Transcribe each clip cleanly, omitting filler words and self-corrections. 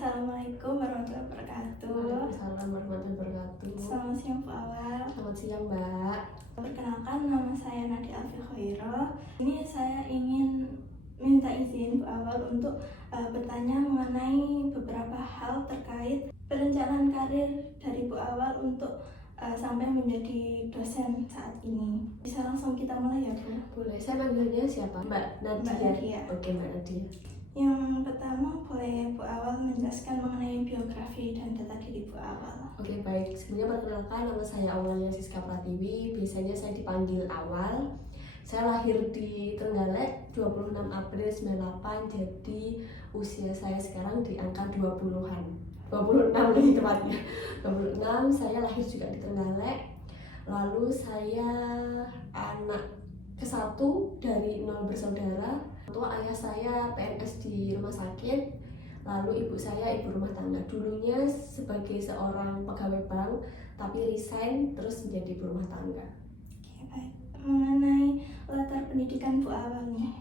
Assalamualaikum warahmatullahi wabarakatuh. Waalaikumsalam warahmatullahi wabarakatuh. Selamat siang Bu Awal. Selamat siang Mbak. Perkenalkan, nama saya Nadia Alfi Khairah. Ini saya ingin minta izin Bu Awal untuk bertanya mengenai beberapa hal terkait perencanaan karir dari Bu Awal untuk sampai menjadi dosen saat ini. Bisa langsung kita mulai ya Bu? Boleh, saya manggilnya siapa? Mbak Nadia. Mbak Nadia. Oke Mbak Nadia. Yang pertama, boleh Bu Awal menjelaskan mengenai biografi dan data diri Bu Awal. Oke baik, sebelumnya perkenalkan nama saya Aulia Siska Pratiwi. Biasanya saya dipanggil Awal. Saya lahir di Trenggalek 26 April 98, jadi usia saya sekarang di angka 20-an 26 lebih tepatnya 26. Saya lahir juga di Trenggalek. Lalu saya anak ke-1 dari 0 bersaudara. Ayah saya PNS di rumah sakit, lalu ibu saya ibu rumah tangga. Dulunya sebagai seorang pegawai bank, tapi resign terus menjadi ibu rumah tangga. Oke, baik. Mengenai latar pendidikan Bu Awal nih.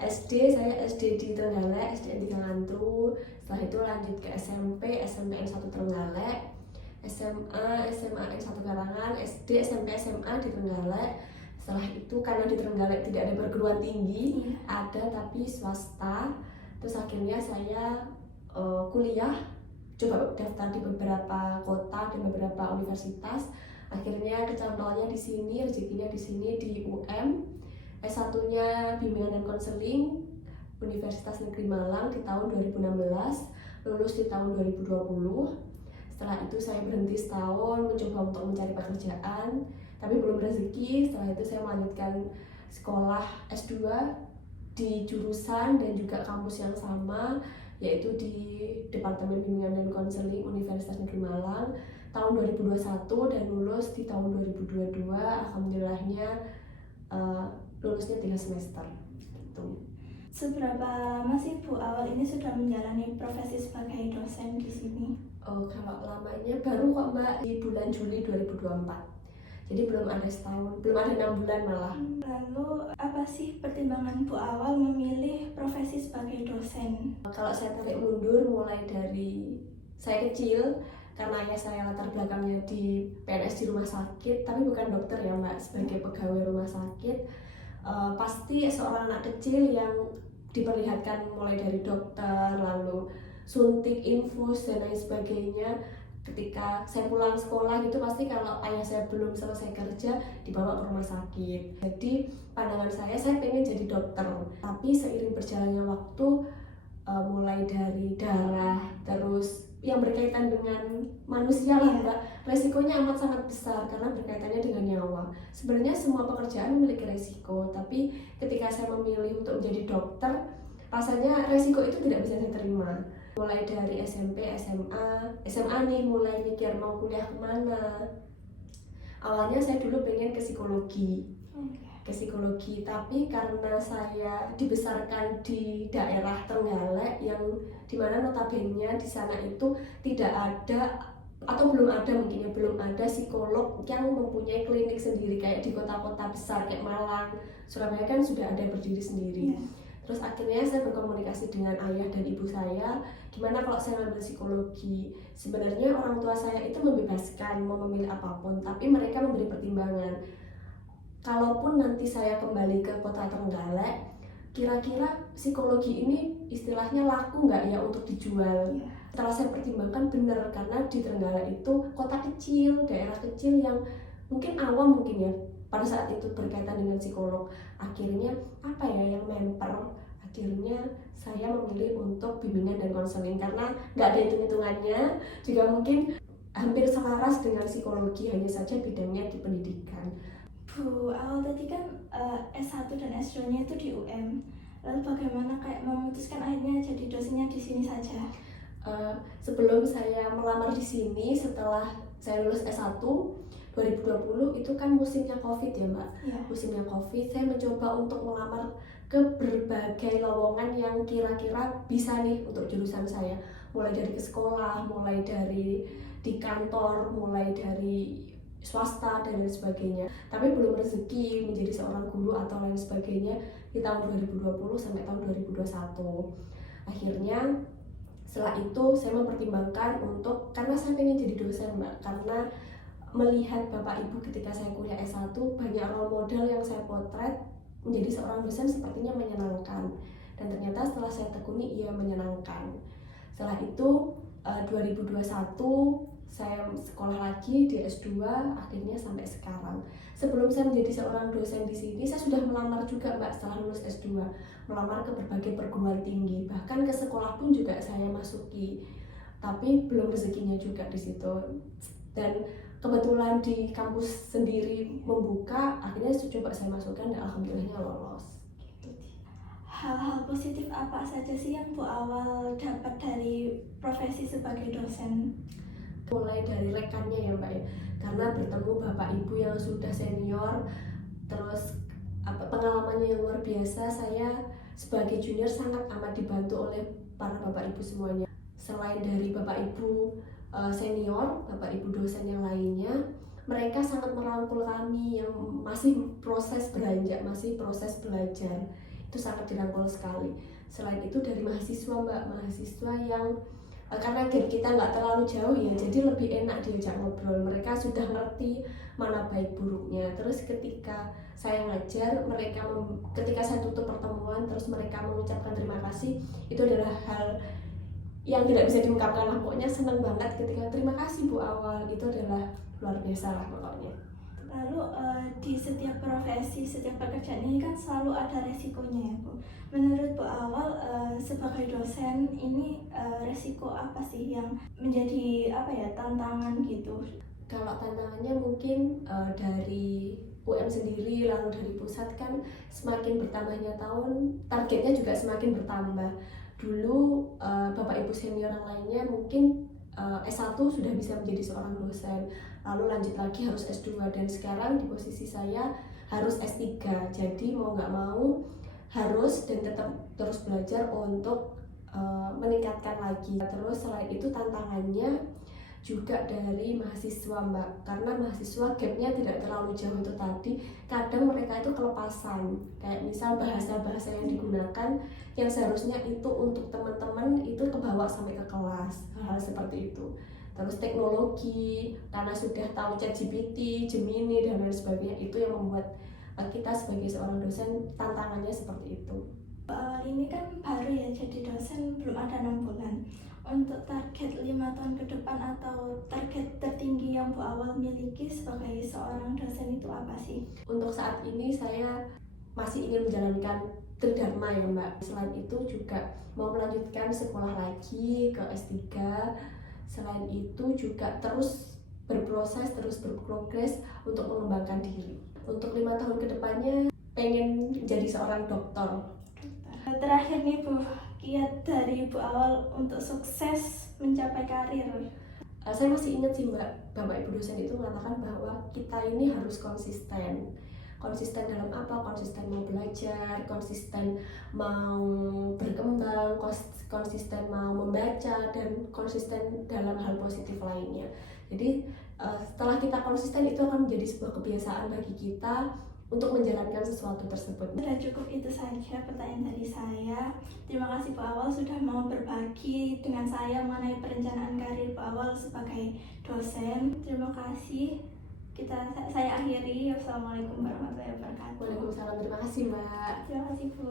Saya SD di Trenggalek, SDN 3 Ngantru. Setelah itu lanjut ke SMP, SMPN 1 Trenggalek, SMA N 1 Karangan, SD, SMP, SMA di Trenggalek. Setelah itu karena di Trenggalek tidak ada perguruan tinggi, ada tapi swasta. Terus akhirnya saya kuliah, coba daftar di beberapa kota dan beberapa universitas. Akhirnya kecantolnya di sini, rezekinya di sini di UM. S1-nya Bimbingan dan Konseling Universitas Negeri Malang di tahun 2016, lulus di tahun 2020. Setelah itu saya berhenti setahun mencoba untuk mencari pekerjaan, tapi belum rezeki. Setelah itu saya melanjutkan sekolah S2 di jurusan dan juga kampus yang sama, yaitu di Departemen Bimbingan dan Konseling Universitas Negeri Malang tahun 2021 dan lulus di tahun 2022. Alhamdulillahnya lulusnya 3 semester gitu. Seberapa lama sih Bu Awal ini sudah menjalani profesi sebagai dosen di sini? Kalau lamanya baru kok Mbak, di bulan Juli 2024. Jadi belum ada setahun, belum ada 6 bulan malah. Lalu apa sih pertimbangan Bu Awal memilih profesi sebagai dosen? Kalau saya tarik mundur mulai dari saya kecil, karena ayah saya latar belakangnya di PNS di rumah sakit, tapi bukan dokter ya Mbak, sebagai pegawai rumah sakit. Pasti seorang anak kecil yang diperlihatkan mulai dari dokter, lalu suntik, infus dan lain sebagainya. Ketika saya pulang sekolah gitu, pasti kalau ayah saya belum selesai kerja dibawa ke rumah sakit. Jadi pandangan saya pengen jadi dokter. Tapi seiring berjalannya waktu, mulai dari darah, terus yang berkaitan dengan manusia lah Mbak, resikonya amat sangat besar karena berkaitannya dengan nyawa. Sebenarnya semua pekerjaan memiliki resiko, tapi ketika saya memilih untuk menjadi dokter, rasanya resiko itu tidak bisa saya terima. Mulai dari SMP, SMA nih mulai mikir mau kuliah kemana. Awalnya saya dulu pengen ke psikologi, tapi karena saya dibesarkan di daerah Trenggalek yang dimana notabene di sana itu tidak ada atau belum ada mungkin ya, belum ada psikolog yang mempunyai klinik sendiri kayak di kota-kota besar kayak Malang, Surabaya kan sudah ada yang berdiri sendiri. Terus akhirnya saya berkomunikasi dengan ayah dan ibu saya, gimana kalau saya ngambil psikologi. Sebenarnya orang tua saya itu membebaskan mau memilih apapun, tapi mereka memberi pertimbangan. Kalaupun nanti saya kembali ke kota Trenggalek, kira-kira psikologi ini istilahnya laku nggak ya untuk dijual? Setelah saya pertimbangkan benar, karena di Trenggalek itu kota kecil, daerah kecil yang mungkin awam mungkin ya pada saat itu berkaitan dengan psikolog. Akhirnya apa ya yang memper? Akhirnya saya memilih untuk bimbingan dan konseling karena nggak ada hitung-hitungannya, juga mungkin hampir selaras dengan psikologi, hanya saja bidangnya di pendidikan. Bu Awal tadi kan S1 dan S2-nya itu di UM. Lalu bagaimana kayak memutuskan akhirnya jadi dosennya di sini saja? Sebelum saya melamar di sini, setelah saya lulus S1 2020 itu kan musimnya Covid ya Mbak. Musimnya Covid, saya mencoba untuk melamar ke berbagai lowongan yang kira-kira bisa nih untuk jurusan saya. Mulai dari ke sekolah, mulai dari di kantor, mulai dari swasta dan lain sebagainya. Tapi belum rezeki menjadi seorang guru atau lain sebagainya di tahun 2020 sampai tahun 2021. Akhirnya Setelah itu saya mempertimbangkan karena saya pengen jadi dosen Mbak, karena melihat Bapak Ibu ketika saya kuliah S1 banyak role model yang saya potret menjadi seorang dosen sepertinya menyenangkan, dan ternyata setelah saya tekuni ia menyenangkan. Setelah itu 2021 saya sekolah lagi di S2 akhirnya sampai sekarang. Sebelum saya menjadi seorang dosen di sini, saya sudah melamar juga Mbak setelah lulus S2, melamar ke berbagai perguruan tinggi, bahkan ke sekolah pun juga saya masuki, tapi belum rezekinya juga di situ. Dan kebetulan di kampus sendiri membuka, akhirnya coba saya masukkan dan alhamdulillahnya lolos. Hal-hal positif apa saja sih yang Bu Awal dapat dari profesi sebagai dosen? Mulai dari rekannya ya Mbak ya, karena bertemu Bapak Ibu yang sudah senior, terus pengalamannya yang luar biasa. Saya sebagai junior sangat amat dibantu oleh para Bapak Ibu semuanya. Selain dari Bapak Ibu senior, Bapak Ibu dosen yang lainnya, mereka sangat merangkul kami yang masih proses beranjak, masih proses belajar. Itu sangat dirangkul sekali. Selain itu dari mahasiswa Mbak, mahasiswa yang karena gap kita nggak terlalu jauh ya, jadi lebih enak diajak ngobrol. Mereka sudah ngerti mana baik buruknya. Terus ketika saya ngajar, ketika saya tutup pertemuan, terus mereka mengucapkan terima kasih, itu adalah hal yang tidak bisa diungkapkan lah. Pokoknya seneng banget ketika terima kasih Bu Awal, itu adalah luar biasa lah pokoknya. Lalu di setiap profesi, setiap pekerjaan ini kan selalu ada resikonya ya Bu. Menurut Bu Awal sebagai dosen ini resiko apa sih yang menjadi tantangan gitu? Kalau tantangannya mungkin dari UM sendiri, lalu dari pusat kan semakin bertambahnya tahun, targetnya juga semakin bertambah. Dulu Bapak Ibu senior yang lainnya mungkin S1 sudah bisa menjadi seorang dosen, lalu lanjut lagi harus S2, dan sekarang di posisi saya harus S3. Jadi mau nggak mau harus dan tetap terus belajar untuk meningkatkan lagi. Terus selain itu tantangannya juga dari mahasiswa Mbak, karena mahasiswa gapnya tidak terlalu jauh itu tadi. Kadang mereka itu kelepasan, kayak misal bahasa-bahasa yang digunakan yang seharusnya itu untuk teman-teman itu kebawa sampai ke kelas, hal-hal seperti itu. Terus teknologi, karena sudah tahu ChatGPT, Gemini dan lain sebagainya, itu yang membuat kita sebagai seorang dosen tantangannya seperti itu. Ini kan baru ya jadi dosen, belum ada 6 bulan. Untuk target 5 tahun ke depan atau target tertinggi yang Bu Awal miliki sebagai seorang dosen itu apa sih? Untuk saat ini saya masih ingin menjalankan Tridharma ya Mbak. Selain itu juga mau melanjutkan sekolah lagi ke S3. Selain itu juga terus berproses, terus berprogres untuk mengembangkan diri. Untuk 5 tahun ke depannya pengen jadi seorang dokter. Terakhir nih Bu, kiat dari Bu Awal untuk sukses mencapai karir. Saya masih ingat sih Mbak, Bapak Ibu dosen itu mengatakan bahwa kita ini harus konsisten. Konsisten dalam apa? Konsisten mau belajar, konsisten mau berkembang, konsisten mau membaca, dan konsisten dalam hal positif lainnya. Jadi setelah kita konsisten itu akan menjadi sebuah kebiasaan bagi kita untuk menjalankan sesuatu tersebut. Sudah cukup itu saja pertanyaan dari saya. Terima kasih Bu Awal sudah mau berbagi dengan saya mengenai perencanaan karir Bu Awal sebagai dosen. Terima kasih. Saya akhiri. Wassalamualaikum warahmatullahi wabarakatuh. Waalaikumsalam, terima kasih Mbak. Terima kasih Bu.